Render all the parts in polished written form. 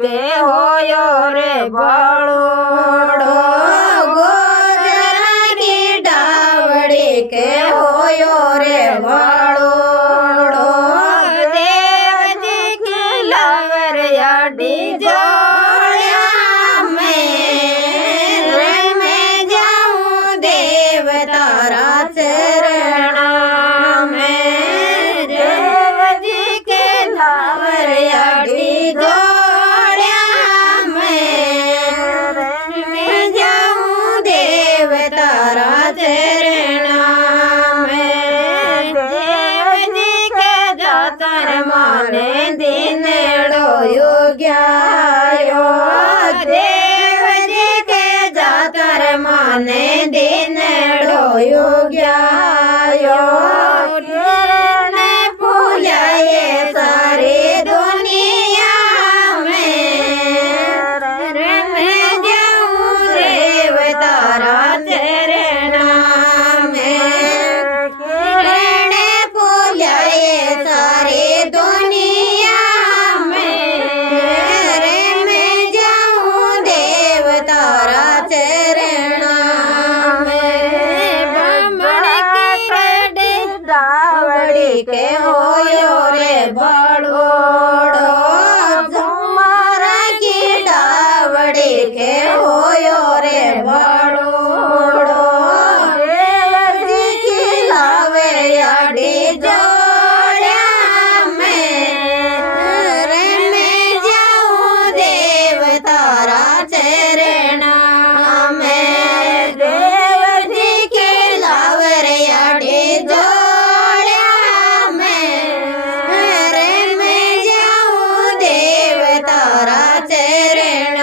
के होयो रे बड़ोड़ो गोजरा की डावड़ी के होयो रे बड़ोड़ो देव जी की लवरियाडी जोड़िया मैं जाऊं देव तारा चरण में देव जी के लवरियाडी जोड़िया मैं जाऊं देव तारा चरण में देव जी के जातर माने दिनेड़ो योग्यायो देव जी के जातर माने दिनेड़ो योग्यायो किरण फूलाए सारी दुनिया मैं जाऊं देव तारा चरण में किरण फूलाए सारी दुनिया मैं जाऊं देव तारा चरण में ब्राह्मण की डावड़ी के होयो रे बड़ोड़ो झुमरा की डावड़ी के होयो रे बड़ोड़ो देव जी की लावरियाडी जोड़िया मैं जाऊं देव तारा चरण में देव जी के लावरियाडी जोड़िया मैं जाऊं देव तारा चरण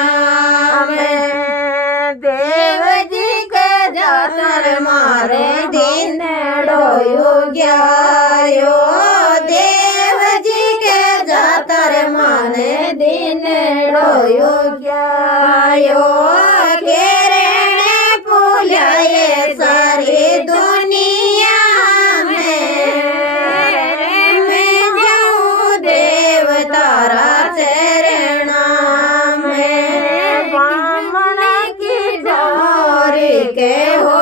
में देव जी के जातर मारे दिनेड़ो योग्यायो देव जी के जातर माने दिनेड़ो योग्यायो किरण फूलाए सारी दुनिया मैं जाऊं देव तारा चरण में ब्राह्मण की डोरी के हो